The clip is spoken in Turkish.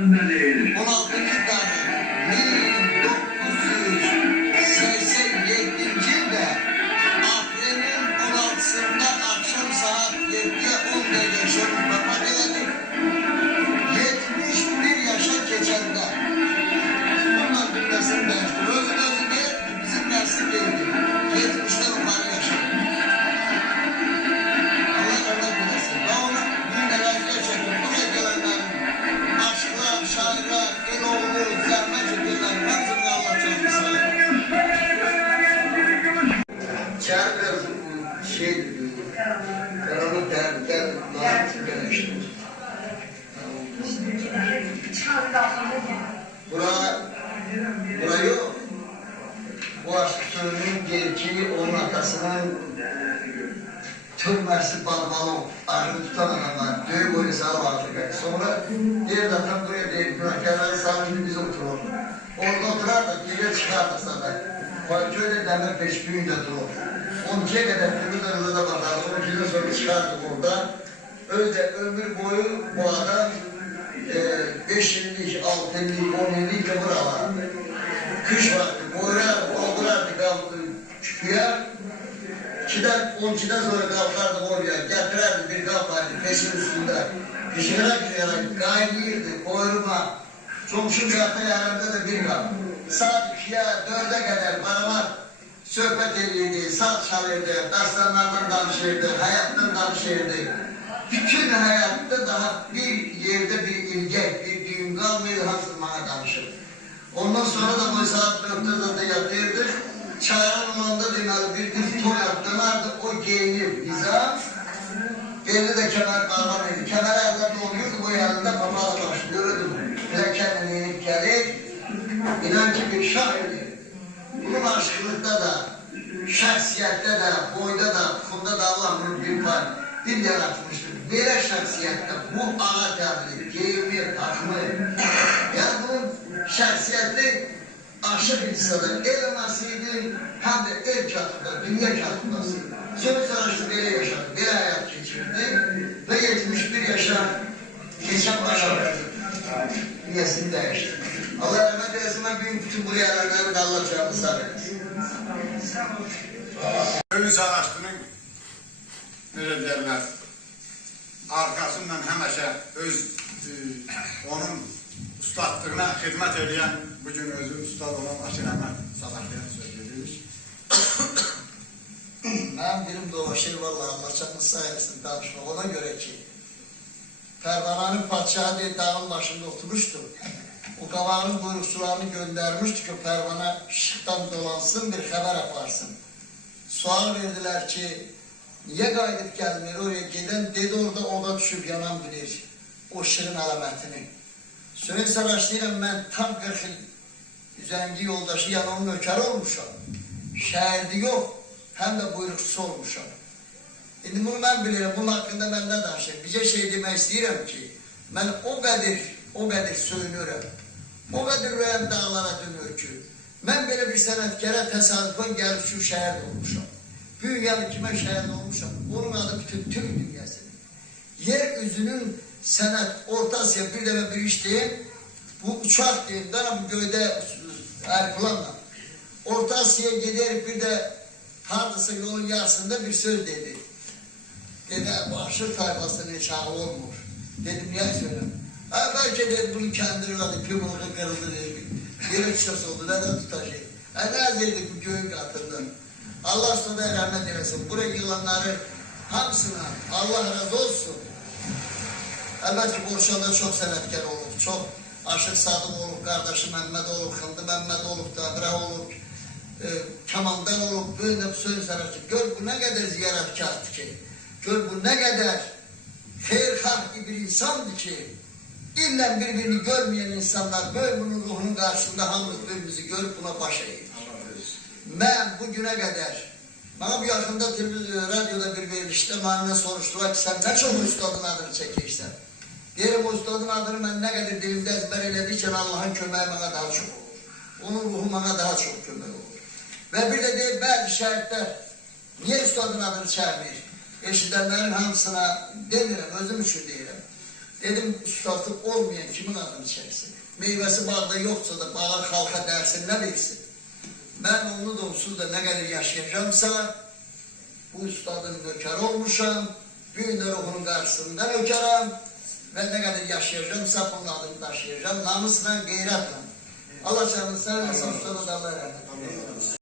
tane 1987 yılda Afrin'in 16'sında akşam saat 7'ye 10'da yaşamış vefat edildi. 71 yaşa geçende bunlar bilmesin değişti. Özü değil, bizim nesil değildi. 70'ten yukarı yaşadı. Allah rahmet eylesin. Ben onu günlere gerçekten buraya gelenlerin aşklar, şairler, Eloğlu, zahmet edenler, hepsini Allah canını sağlar. Çağır biraz şey dedi, karanlık derdiler, nazım gelişti. Bura yok. Bu aşk sözünün gerçeği onun atasının tırması balbalon, ağrını tutan adamlar, düğü boyu sağlam artık. Sonra diğer zaten buraya değil, günahkarları sağlıklı biz oturur. Orada oturar da geriye çıkardı sana. Köyde demir peşbüğünde durur. 12'ye kadar kırmızı da bakardı, 12'den sonra çıkardı orada. Öyle ömür boyu bu adam 5 yıllık, 6 yıllık, 10 yıllık kömür alardı. Kış vakti, boğurardı, kalktı, çıkıyor. 12'den sonra kalkardı oraya, getirirdi bir kap vardı peşin üstünde. Pişirerek kaynayırdı, koyurma. Çomşun çaktı yanımda da bir kap. Saat 2'ye 4'e kadar bana sohbet edildi, saz çalırdı, dastanlardan danışırdı, hayattan danışırdı. Bütün hayatta daha bir yerde bir ilgek, bir düğün kalmıyor, hasıl bana danışır. Ondan sonra da bu saat 4'te zaten yatırdık. Çağıran olanda dinarı bir toy yaptılardı, o giyinir nizam. Belli de kemer bağlamaydı. Kemer evlerde oluyordu, bu yanında papalı başlıyordu. Bile kendini inip gelir. İnan ki bir şairdi. Bunun aşkılıkta da, şahsiyette de, boyda da, funda da Allah bunu bir yaratmıştır. Böyle şahsiyette bu ağa devri, giyimi, takımı, yani bunun şahsiyeti aşık insanı, el anasıydı, hem de el katında, dünya katındası. Sonra savaşta böyle yaşadı, böyle hayat geçirdi ve 71 yaşa geçen başardı. Dünyasını değişti. Allah rahmet eylesin, ben bütün buraya yerlerden de Allah cevabı sağlayasın. Ön savaştının necə derler, arkasından həməşə öz onun ustadlığına xidmət edən, bugün özü ustad olan Aşir Əhməd Sadaşlı'ya söz verilmiş. Mənim dilim dolaşır, vallahi Allah canını sağ eləsin danışmaq. Ona göre ki, Pervananın padişahı diye dağın başında oturmuştu. O qavanın buyruqçularını göndermişti ki, Pervana şıktan dolansın, bir haber yaparsın. Sual verdiler ki, niye qayıdıb gəlmir oraya giden? Dedi orada oda düşüb yanan bilir o şığın alametini. Sürün savaşlayıram, ben tam 40 yıl üzəngi yoldaşı yani onun nökeri olmuşam. Şəhərdi yok, hem de buyruqçusu olmuşam. Şimdi bunu ben bilirim, bunun hakkında ben ne danışayım? Bize şey demek istedim ki, ben o kadar söylüyorum, o kadar rüyam dağlara dönüyor ki, ben böyle bir sanatkara tesadüfen gelip şu şehirde olmuşam. Dünyanın kime şehirde olmuşam, onun adı bütün tüm dünyasının. Yeryüzünün sanat, Orta Asya bir de bir iş diyeyim, bu uçak diyeyim, bu göyde aeroplanla. Orta Asya'ya gider bir de hardasa yolun yarısında bir söz dedi. Dedi, bu aşır tayfasının çağı olmuş. Dedim, niye söyleyeyim? Ha belki dedi, bunu kendini adı, kırmızı kırıldı dedi. Yere çıkası oldu, neden tutacak? Ha neredeydi bu göğün altından? Allah sana rahmet eylesin. Buraya yılanları hamısına Allah razı olsun. Elbette Borça'da çok sanatkar olur, çok Aşık Sadık olur, kardeşi Mehmet olur, Xıldı Mehmet olur, Dabra olur, Kemal'dan olur, böyle söz sanatçı. Gör bu ne kadar ziyaretkardı ki, gör bu ne kadar hayırxah bir insandı ki, illa birbirini görmeyen insanlar böyle bunun ruhunun karşısında hamımız birbirimizi görüp buna baş eğir. Ben bugüne kadar, bana bu yakında radyoda bir verilişte bana soruştular ki sen ne çok ustadın adını çekirsen. Diyelim ustadın adını ben ne kadar dilimde ezber elediyken Allah'ın kömeği bana daha çok olur. Onun ruhu bana daha çok kömek olur. Ve bir de değil bazı şahitler niye ustadın adını çağırmıyor? Eşidenlerin hamısına demiyorum, özüm için diyelim. Dedim üstadı olmayan kimin adını çeksin? Meyvesi bağda yoksa da bağa halka dersin ne bilsin? Ben onu da onsuz da ne kadar yaşayacağımsa bu üstadın nöker olmuşam. Büyünler okulun karşısında nökerim. Ben ne kadar yaşayacağımsa bunun adını taşıyacağım. Namusla, gayretle. Allah canını seversen ustada da Allah rahmet eylesin.